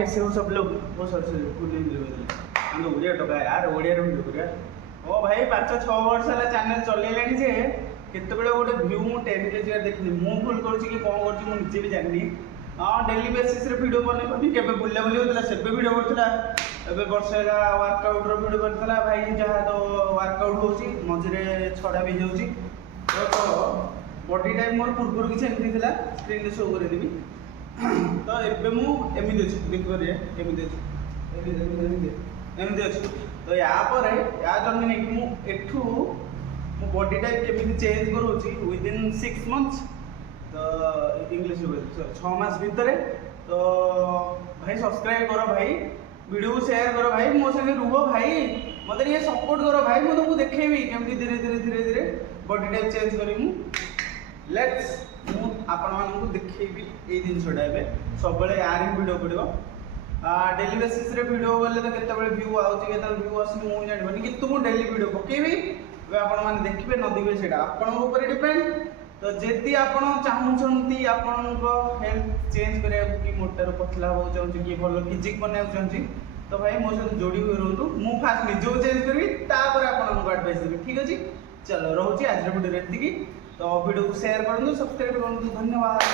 कैसे हो सब लोग? वो सर हम ओडिया टका यार ओडिया वीडियो करिया। ओ भाई 5-6 वर्ष है चैनल चलेलानी जे केतबेले गोटे व्यू मु 10K जे देखनी मु भूल करूची कि कोन करची मु निजे भी जाननी। हां डेली बेसिस रे वीडियो बने बनी केबे बुल्ला बुली होतला सेबे वीडियो करथला एबे वर्षेगा वर्कआउट रो वीडियो करथला भाई जहा तो वर्कआउट होची मझरे छडा भी जाउची तो बॉडी टाइप मोर पूर्व किसी एमती थिला स्क्रीन रे शो करे देबी तो एबे मु एमिति अछि देख करे एमिति अछि एमिति अछि तो या पर या जन्म नै कि मु एठू मु बॉडी टाइप केमिति चेंज करूची विद इन 6 मंथ्स तो इंग्लिश रे 6 मास भीतर तो भाई सब्सक्राइब करो भाई वीडियो को शेयर करो भाई मो संगे रुहो भाई मते ये सपोर्ट करो भाई मु तुमको देखेबी केमिति धीरे धीरे बॉडी टाइप चेंज करी मु लेट्स मु आपण मानू देखेबी ए जिनसटा एबे सब बेले यार वीडियो पड़ो डेली बेसिस रे वीडियो गले तो केते बेले व्यू आउची केते व्यू आसी मु जानबनी कि तुम डेली वीडियो पकेबी वे आपण माने देखिबे न देखिबे सेटा आपण ऊपर डिपेंड तो जेती आपण चाहूछंती आपण को हेल्थ चेंज करे कि मोटर पतला हो चाहूछ कि भलो फिजिक बने चाहूछ तो भाई मो से जोड़ी हुए रहतु मु फास्ट निजो चेंज करबी तापर आपण को एडवाइस देबी ठीक अछि चलो रहूची आज रे वीडियो एतिकी तो वीडियो को शेयर करनु सब्सक्राइब करनु धन्यवाद।